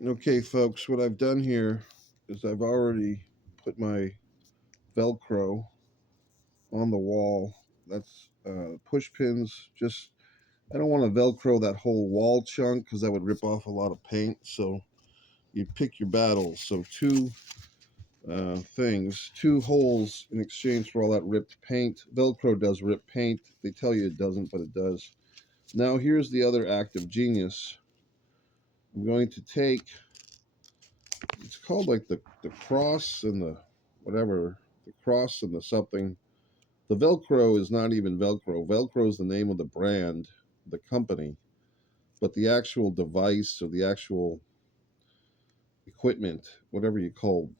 Okay, folks, what I've done here is I've already put my Velcro on the wall. That's push pins. Just I don't want to Velcro that whole wall chunk because that would rip off a lot of paint. So you pick your battles. So two holes in exchange for all that ripped paint. Velcro does rip paint. They tell you it doesn't, but it does. Now here's the other act of genius. I'm going to take, it's called like the cross and the whatever, the cross and the something. The Velcro is not even Velcro. Velcro is the name of the brand, the company, but the actual device or the actual equipment, whatever you call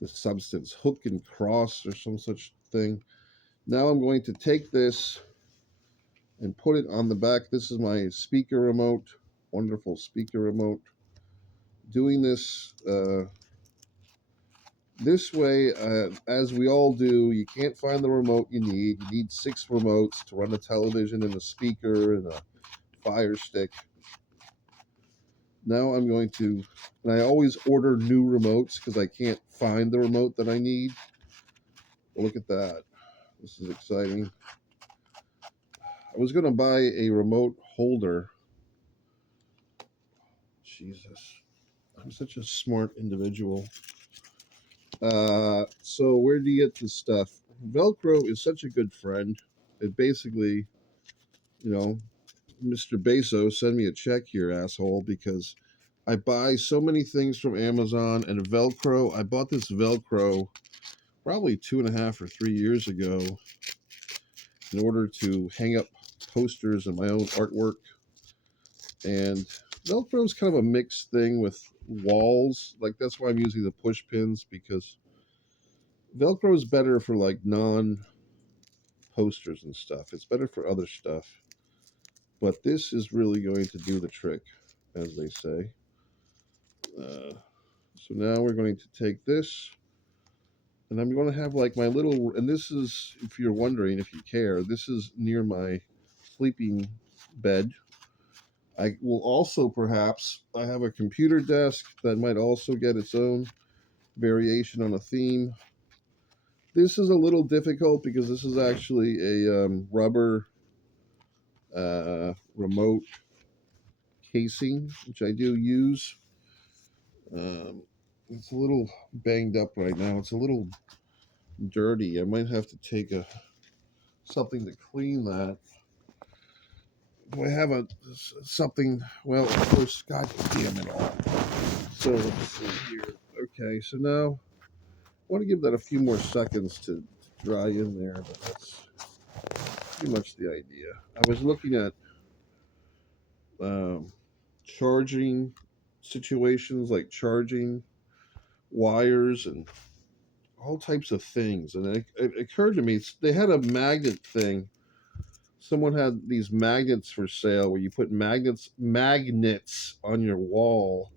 the substance, hook and cross or some such thing. Now I'm going to take this and put it on the back. This is my speaker remote, wonderful speaker remote. Doing this way, as we all do, you can't find the remote you need. You need 6 remotes to run a television and a speaker and a fire stick. Now I'm going to, and I always order new remotes because I can't find the remote that I need. Look at that. This is exciting. I was going to buy a remote holder. Jesus. I'm such a smart individual. So where do you get this stuff? Velcro is such a good friend. It basically, you know, Mr. Bezos, send me a check here, asshole, because I buy so many things from Amazon and Velcro. I bought this Velcro probably 2.5 or 3 years ago in order to hang up posters and my own artwork. And Velcro is kind of a mixed thing with walls. Like that's why I'm using the push pins because Velcro is better for like non posters and stuff. It's better for other stuff. But this is really going to do the trick, as they say. Uh, so now we're going to take this, and I'm going to have like my little, and this is, if you're wondering, if you care, this is near my sleeping bed. I will also perhaps, I have a computer desk that might also get its own variation on a theme. This is a little difficult because this is actually a rubber remote casing, which I do use. Um, it's a little banged up right now. It's a little dirty. I might have to take a something to clean that. Do I have a something? Well, of course, God damn it all. So let's see here. Okay, so now I want to give that a few more seconds to dry in there, but that's pretty much the idea. I was looking at um, charging situations, like charging wires and all types of things, and it occurred to me they had a magnet thing. Someone had these magnets for sale where you put magnets on your wall,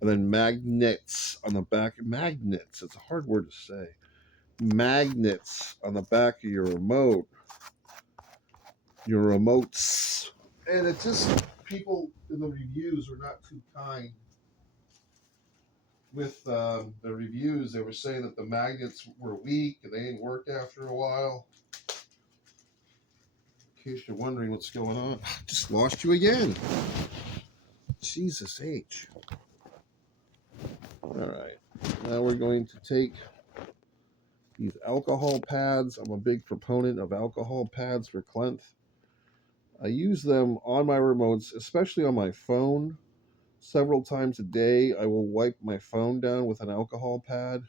and then magnets on the back. Magnets. It's a hard word to say. Magnets on the back of your remotes, and it just people in the reviews were not too kind with the reviews. They were saying that the magnets were weak and they didn't work after a while. In case you're wondering what's going on, just lost you again. Jesus H. All right. Now we're going to take these alcohol pads. I'm a big proponent of alcohol pads for clench. I use them on my remotes, especially on my phone. Several times a day, I will wipe my phone down with an alcohol pad.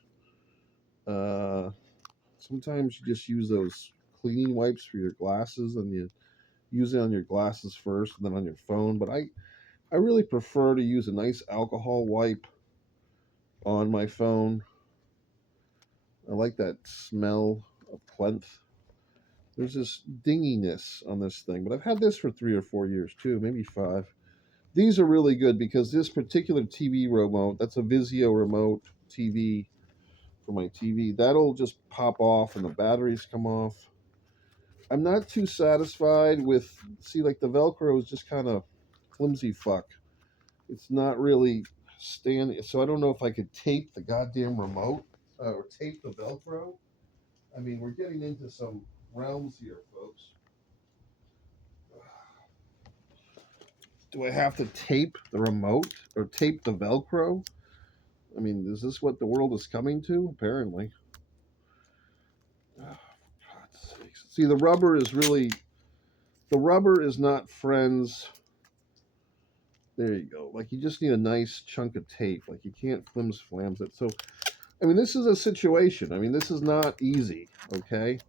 Uh, Sometimes you just use those cleaning wipes for your glasses, and you use it on your glasses first and then on your phone. But I really prefer to use a nice alcohol wipe on my phone. I like that smell of plinth. There's this dinginess on this thing, but I've had this for 3 or 4 years too, maybe 5. These are really good because this particular TV remote, that's a Vizio remote TV for my TV, that'll just pop off and the batteries come off. I'm not too satisfied with, see, like the Velcro is just kind of flimsy fuck. It's not really standing. So I don't know if I could tape the goddamn remote or tape the Velcro. I mean, we're getting into some realms here, folks. Do I have to tape the remote or tape the Velcro? I mean, is this what the world is coming to? Apparently. Oh, for God's sakes. See, the rubber is not friends. There you go. Like, you just need a nice chunk of tape. Like, you can't flims flams it. So, I mean, this is a situation. I mean, this is not easy, okay?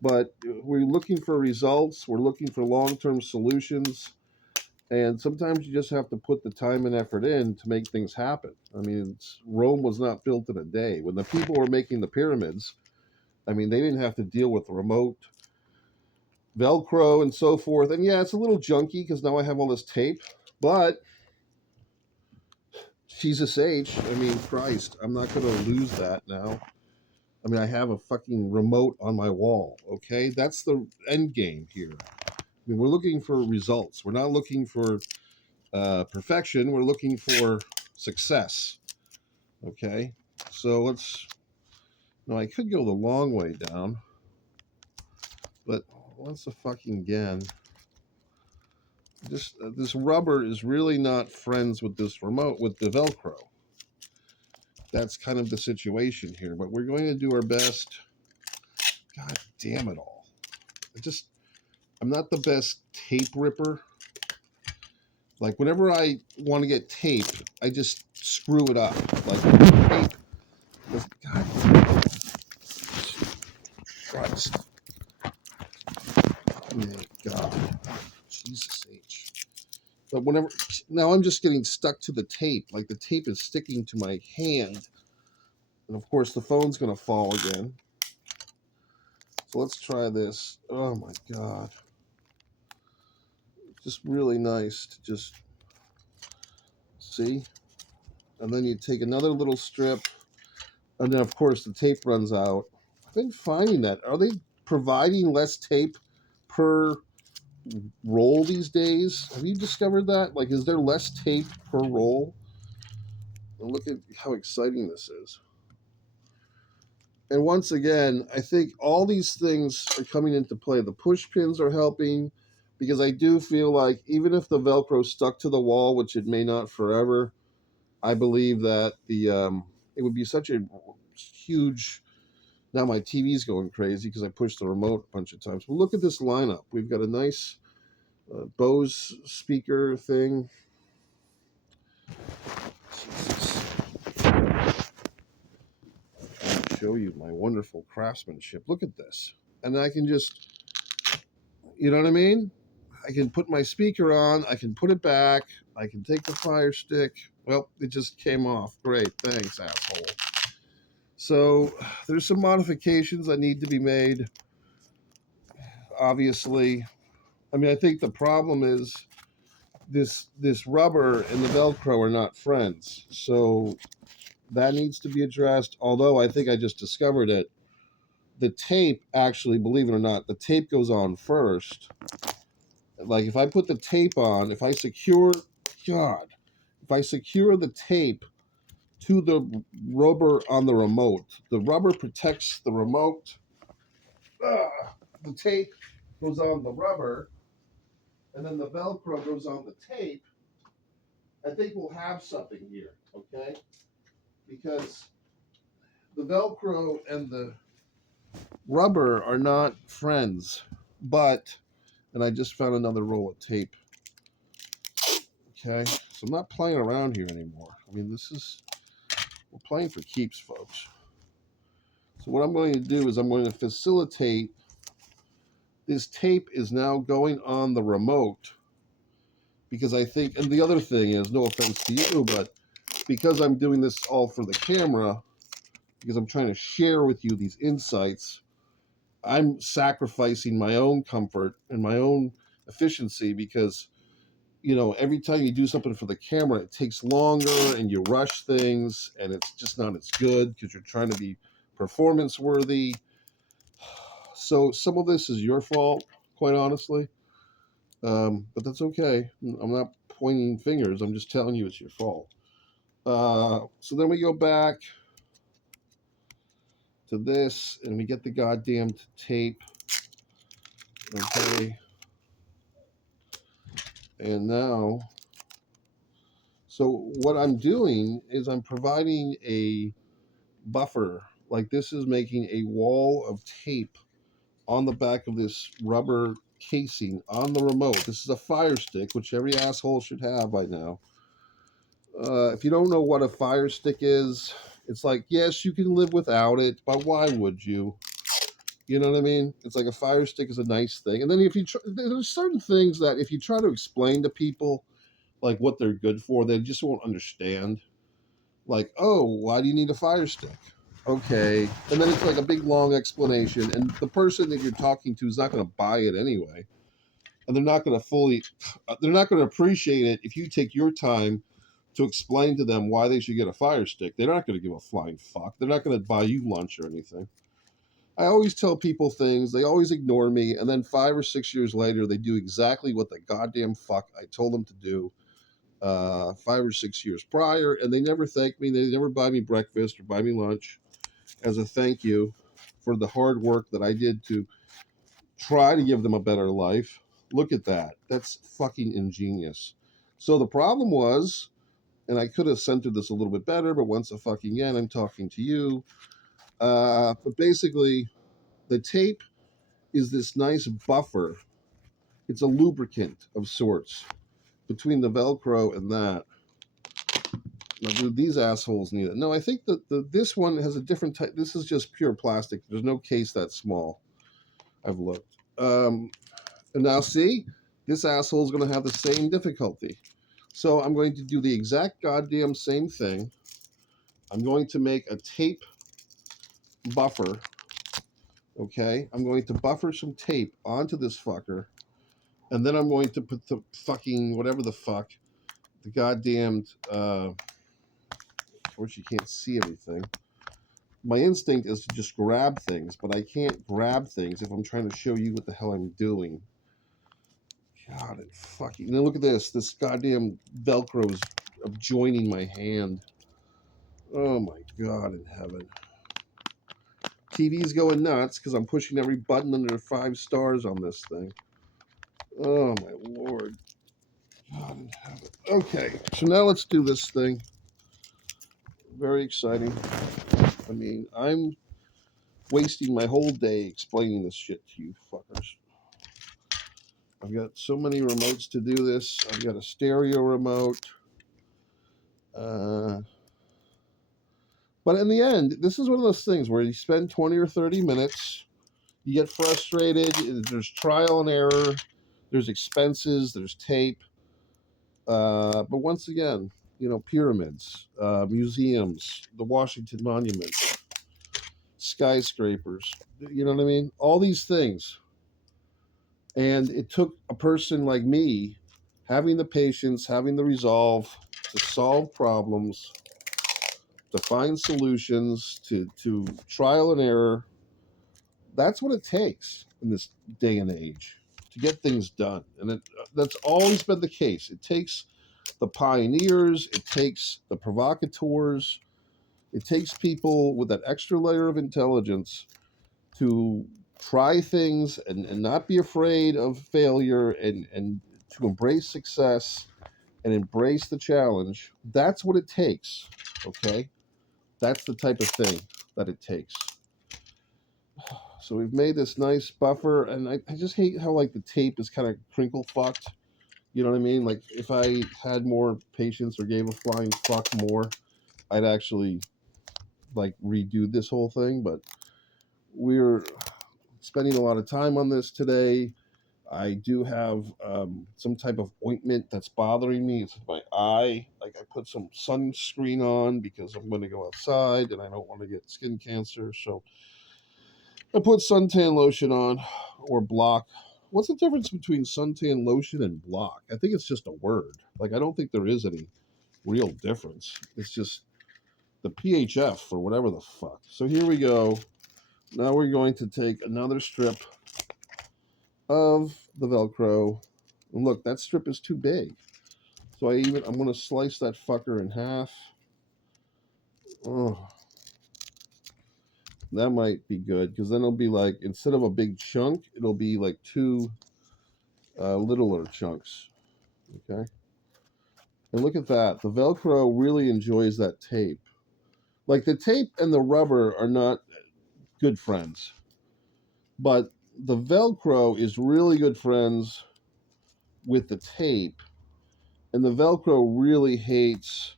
But we're looking for results. We're looking for long-term solutions. And sometimes you just have to put the time and effort in to make things happen. I mean, Rome was not built in a day. When the people were making the pyramids, I mean, they didn't have to deal with the remote, Velcro, and so forth. And yeah, it's a little junky because now I have all this tape. But Jesus H, I mean, Christ, I'm not going to lose that now. I mean, I have a fucking remote on my wall, okay? That's the end game here. I mean, we're looking for results. We're not looking for perfection. We're looking for success, okay? So let's, no, I could go the long way down, but once the fucking again, this rubber is really not friends with this remote, with the Velcro. That's kind of the situation here, but we're going to do our best. God damn it all. I'm not the best tape ripper. Like, whenever I want to get tape, I just screw it up. Like, tape. God, Christ. Oh my God. Jesus H. But whenever, now I'm just getting stuck to the tape. Like, the tape is sticking to my hand. And of course, the phone's going to fall again. So let's try this. Oh my God. Just really nice to just see. And then you take another little strip. And then, of course, the tape runs out. I've been finding that. Are they providing less tape per roll these days? Have you discovered that? Like, is there less tape per roll? And look at how exciting this is. And once again, I think all these things are coming into play. The push pins are helping because I do feel like even if the Velcro stuck to the wall, which it may not forever, I believe that it would be such a huge. Now my TV's going crazy because I pushed the remote a bunch of times. Well, look at this lineup. We've got a nice Bose speaker thing. Jesus. I'll show you my wonderful craftsmanship. Look at this. And I can just, you know what I mean? I can put my speaker on. I can put it back. I can take the Fire Stick. Well, it just came off. Great. Thanks, asshole. So there's some modifications that need to be made. Obviously, I mean, I think the problem is this rubber and the Velcro are not friends. So that needs to be addressed. Although I think I just discovered it. The tape actually, believe it or not, the tape goes on first. Like, if I put the tape on, if I secure the tape to the rubber on the remote, the rubber protects the remote. The tape goes on the rubber, and then the Velcro goes on the tape. I think we'll have something here, okay? Because the Velcro and the rubber are not friends, but, and I just found another roll of tape. Okay, so I'm not playing around here anymore. I mean, we're playing for keeps, folks. So what I'm going to do is I'm going to facilitate. This tape is now going on the remote because I think, and the other thing is, no offense to you, but because I'm doing this all for the camera, because I'm trying to share with you these insights, I'm sacrificing my own comfort and my own efficiency because, every time you do something for the camera, it takes longer and you rush things and it's just not as good because you're trying to be performance worthy. So some of this is your fault, quite honestly. But that's okay. I'm not pointing fingers. I'm just telling you it's your fault. So then we go back to this, and we get the goddamn tape. Okay. And now, so what I'm doing is I'm providing a buffer. Like this is making a wall of tape on the back of this rubber casing on the remote. This is a Fire Stick, which every asshole should have by now. If you don't know what a Fire Stick is, it's like, yes, you can live without it, but why would you? You know what I mean? It's like a Fire Stick is a nice thing. And then if you there's certain things that if you try to explain to people like what they're good for, they just won't understand. Like, oh, why do you need a Fire Stick? Okay. And then it's like a big long explanation, and the person that you're talking to is not going to buy it anyway. And they're not going to appreciate it if you take your time to explain to them why they should get a Fire Stick. They're not going to give a flying fuck. They're not going to buy you lunch or anything. I always tell people things, they always ignore me, and then 5 or 6 years later, they do exactly what the goddamn fuck I told them to do 5 or 6 years prior, and they never thank me. They never buy me breakfast or buy me lunch as a thank you for the hard work that I did to try to give them a better life. Look at that. That's fucking ingenious. So the problem was, and I could have centered this a little bit better, but once again, I'm talking to you. But basically, the tape is this nice buffer. It's a lubricant of sorts between the Velcro and that. Now, do these assholes need it? No, I think that this one has a different type. This is just pure plastic. There's no case that small. I've looked. And now see, this asshole is going to have the same difficulty. So I'm going to do the exact goddamn same thing. I'm going to make a tape buffer. Okay, I'm going to buffer some tape onto this fucker, and then I'm going to put the fucking whatever the fuck, the goddamn. Of course, you can't see everything. My instinct is to just grab things, but I can't grab things if I'm trying to show you what the hell I'm doing. God, it fucking. Now look at this. This goddamn Velcro is joining my hand. Oh my God in heaven. TV's going nuts because I'm pushing every button under 5 stars on this thing. Oh my Lord. God in heaven. Okay, so now let's do this thing. Very exciting. I mean, I'm wasting my whole day explaining this shit to you fuckers. I've got so many remotes to do this. I've got a stereo remote. But in the end, this is one of those things where you spend 20 or 30 minutes, you get frustrated, there's trial and error, there's expenses, there's tape. But once again, pyramids, museums, the Washington Monument, skyscrapers, you know what I mean? All these things. And it took a person like me having the patience, having the resolve to solve problems, to find solutions, to trial and error. That's what it takes in this day and age to get things done. And that's always been the case. It takes the pioneers, it takes the provocateurs, it takes people with that extra layer of intelligence to try things and not be afraid of failure and to embrace success and embrace the challenge. That's what it takes. Okay? That's the type of thing that it takes. So we've made this nice buffer, and I just hate how like the tape is kind of crinkle fucked. You know what I mean? Like if I had more patience or gave a flying fuck more, I'd actually like redo this whole thing. But we're spending a lot of time on this today. I do have some type of ointment that's bothering me. It's my eye. Like I put some sunscreen on because I'm going to go outside and I don't want to get skin cancer. So I put suntan lotion on or block. What's the difference between suntan lotion and block? I think it's just a word. Like I don't think there is any real difference. It's just the PHF or whatever the fuck. So here we go. Now we're going to take another strip of the Velcro. And look, that strip is too big. So I'm going to slice that fucker in half. Oh, that might be good because then it'll be like, instead of a big chunk, it'll be like two littler chunks. Okay. And look at that. The Velcro really enjoys that tape. Like the tape and the rubber are not good friends, but the Velcro is really good friends with the tape, and the Velcro really hates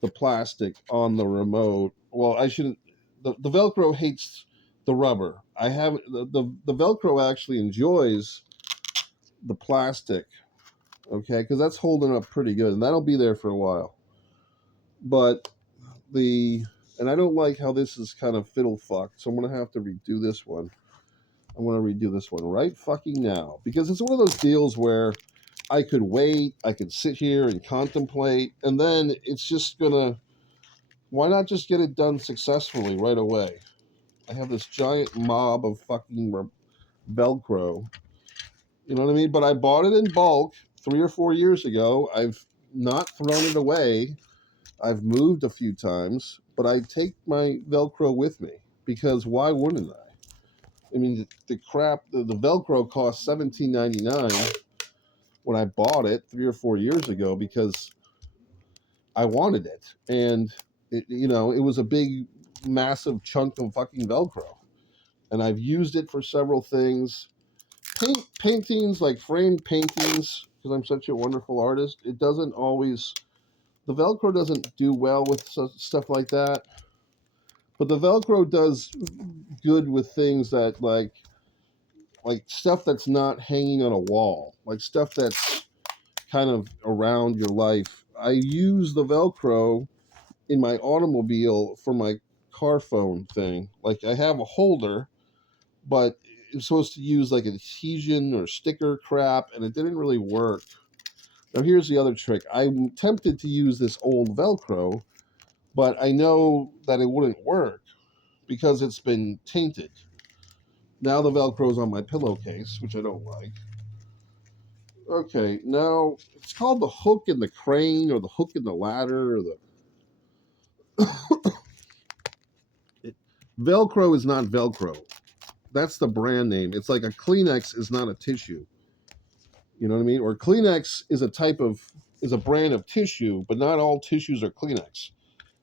the plastic on the remote. Well, I shouldn't. The Velcro hates the rubber. I have the Velcro actually enjoys the plastic, okay, because that's holding up pretty good, and that'll be there for a while. But and I don't like how this is kind of fiddle fucked, so I'm gonna have to redo this one. I'm gonna redo this one right fucking now because it's one of those deals where I could wait, I could sit here and contemplate, and then it's just gonna. Why not just get it done successfully right away? I have this giant mob of fucking Velcro. You know what I mean? But I bought it in bulk 3 or 4 years ago. I've not thrown it away. I've moved a few times, but I take my Velcro with me because why wouldn't I? I mean, the Velcro cost $17.99 when I bought it 3 or 4 years ago because I wanted it, and it was a big, massive chunk of fucking Velcro, and I've used it for several things. Paintings, like framed paintings, because I'm such a wonderful artist. It doesn't always the Velcro doesn't do well with stuff like that, but the Velcro does good with things that like stuff that's not hanging on a wall, like stuff that's kind of around your life. I use the Velcro in my automobile for my car phone thing. Like I have a holder, but it's supposed to use like adhesion or sticker crap, and it didn't really work. Now here's the other trick. I'm tempted to use this old Velcro, but I know that it wouldn't work because it's been tainted. Now the Velcro's on my pillowcase, which I don't like. Okay, now it's called the hook in the crane or the hook in the ladder or the Velcro is not Velcro. That's the brand name. It's like a Kleenex is not a tissue. You know what I mean? Or Kleenex is a brand of tissue, but not all tissues are Kleenex.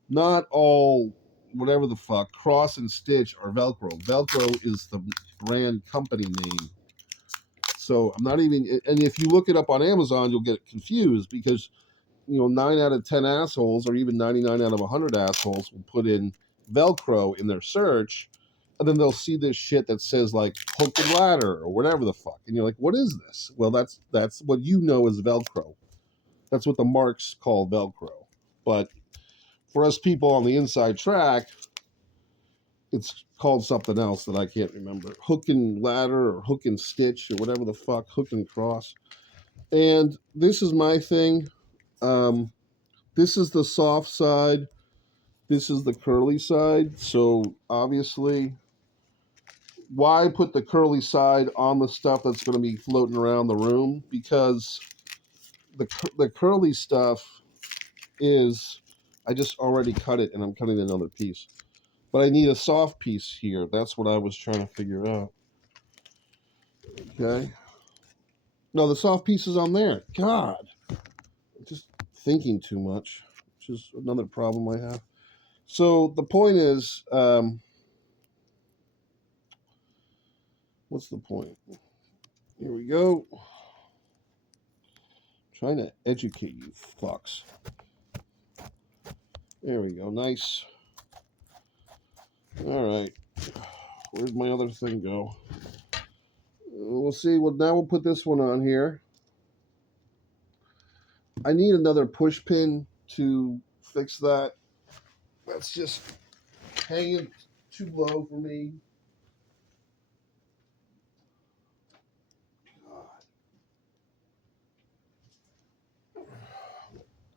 Not all whatever the fuck cross and stitch are Velcro. Velcro is the brand company name. So I'm not even. And if you look it up on Amazon, you'll get confused because 9 out of 10 assholes, or even 99 out of 100 assholes, will put in Velcro in their search, and then they'll see this shit that says like hook and ladder or whatever the fuck, and you're like, what is this? Well, that's what you know is Velcro. That's what the marks call Velcro. But for us people on the inside track, it's called something else that I can't remember. Hook and ladder or hook and stitch or whatever the fuck, hook and cross. And this is my thing. Um, this is the soft side. This is the curly side. So obviously, why put the curly side on the stuff that's going to be floating around the room? Because the curly stuff is, I just already cut it and I'm cutting another piece. But I need a soft piece here. That's what I was trying to figure out. Okay. No, the soft piece is on there. God. Just thinking too much, which is another problem I have. So the point is, what's the point? Here we go. Trying to educate you fucks. There we go. Nice. All right. Where'd my other thing go? We'll see. Well, now we'll put this one on here. I need another push pin to fix that. That's just hanging too low for me.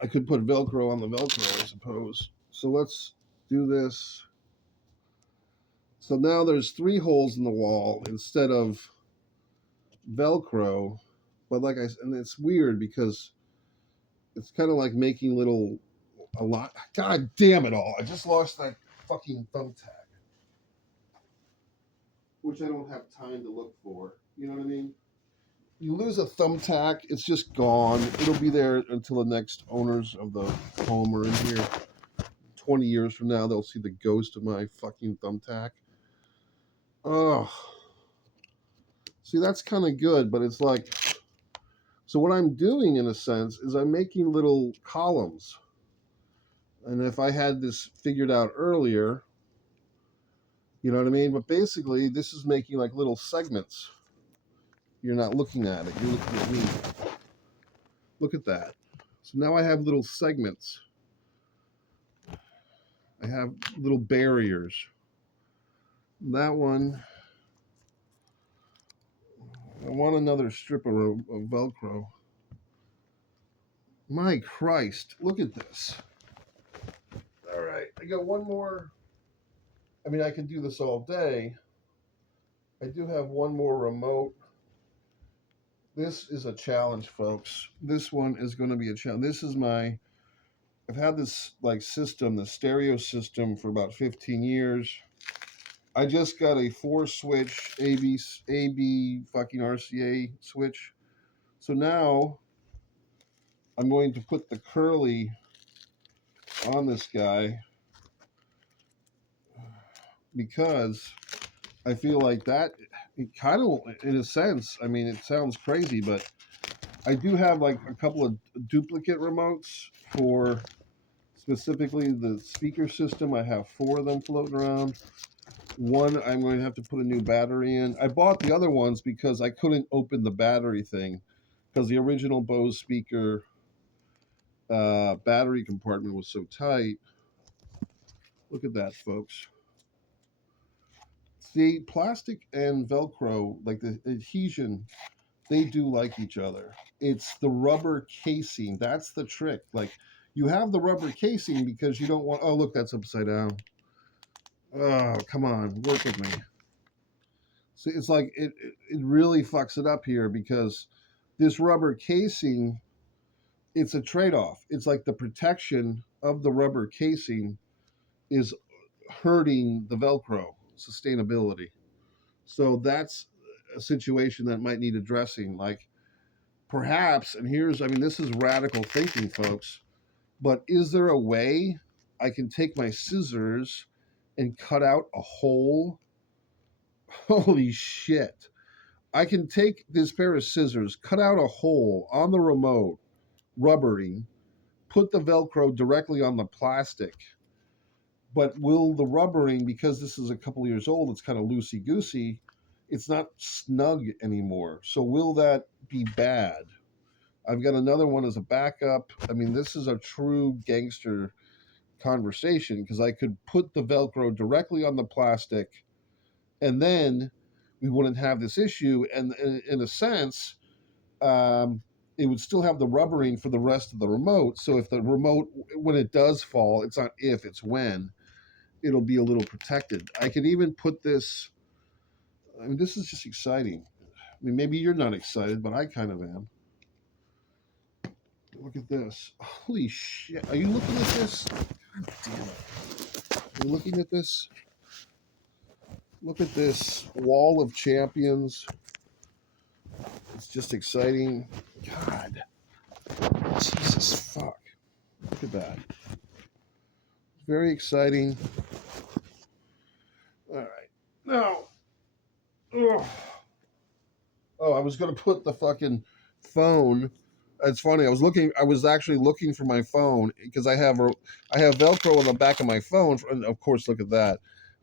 I could put Velcro on the Velcro, I suppose. So let's do this. So now there's 3 holes in the wall instead of Velcro. But like I said, and it's weird because It's kind of like making little a lot. God damn it all! I just lost that fucking thumbtack, which I don't have time to look for. You know what I mean? You lose a thumbtack, it's just gone. It'll be there until the next owners of the home are in here. 20 years from now, they'll see the ghost of my fucking thumbtack. Oh, see, that's kind of good, but it's like, so what I'm doing in a sense is I'm making little columns. And if I had this figured out earlier, you know what I mean? But basically, this is making like little segments. You're not looking at it, you're looking at me. Look at that. So now I have little segments. I have little barriers. That one, I want another strip of Velcro. My Christ, look at this. All right, I got one more. I mean, I can do this all day. I do have one more remote. This is a challenge, folks. This one is going to be a challenge. This is my, I've had this like system, the stereo system for about 15 years. I just got a 4-switch AB fucking RCA switch. So now I'm going to put the curly on this guy because I feel like that, it kind of, in a sense, I mean, it sounds crazy, but I do have like a couple of duplicate remotes for specifically the speaker system. I have 4 of them floating around. One I'm going to have to put a new battery in. I bought the other ones because I couldn't open the battery thing because the original Bose speaker battery compartment was so tight. Look at that, folks. See, plastic and Velcro, like the adhesion, they do like each other. It's the rubber casing. That's the trick. Like, you have the rubber casing because you don't want, oh, look, that's upside down. Oh, come on, work with me. See, it's like, it really fucks it up here because this rubber casing, it's a trade-off. It's like the protection of the rubber casing is hurting the Velcro sustainability. So that's a situation that might need addressing. Like perhaps, and here's, I mean, this is radical thinking, folks, but is there a way I can take my scissors and cut out a hole? Holy shit. I can take this pair of scissors, cut out a hole on the remote, rubbering, put the Velcro directly on the plastic. But will the rubbering, because this is a couple years old, it's kind of loosey goosey, it's not snug anymore. So will that be bad? I've got another one as a backup. I mean, this is a true gangster conversation because I could put the Velcro directly on the plastic and then we wouldn't have this issue. And in a sense, it would still have the rubbering for the rest of the remote. So if the remote, when it does fall, it's not if, it's when, it'll be a little protected. I could even put this, I mean, this is just exciting. I mean, maybe you're not excited, but I kind of am. Look at this. Holy shit. Are you looking at this? God damn it. Are you looking at this? Look at this wall of champions. It's just exciting. God. Jesus fuck. Look at that. Very exciting. All right. Now. Ugh. Oh, I was going to put the fucking phone. It's funny. I was actually looking for my phone because I have Velcro on the back of my phone. And of course, look at that.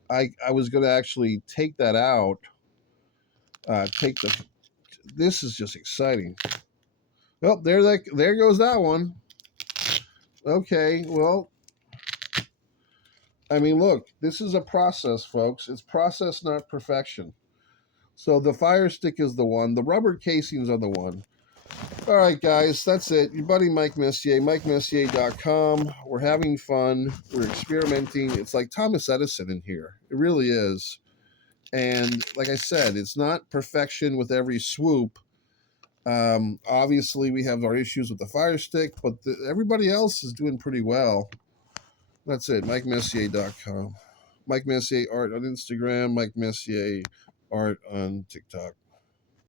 I was going to actually take that out. This is just exciting. Well, there goes that one. Okay, well, I mean, look, this is a process, folks. It's process, not perfection. So the Fire Stick is the one. The rubber casings are the one. All right, guys, that's it. Your buddy Mike Messier, MikeMessier.com. We're having fun. We're experimenting. It's like Thomas Edison in here. It really is. And like I said, it's not perfection with every swoop, Obviously, we have our issues with the Fire Stick, but everybody else is doing pretty well. That's it, MikeMessier.com. Mike Messier Art on Instagram, Mike Messier Art on TikTok.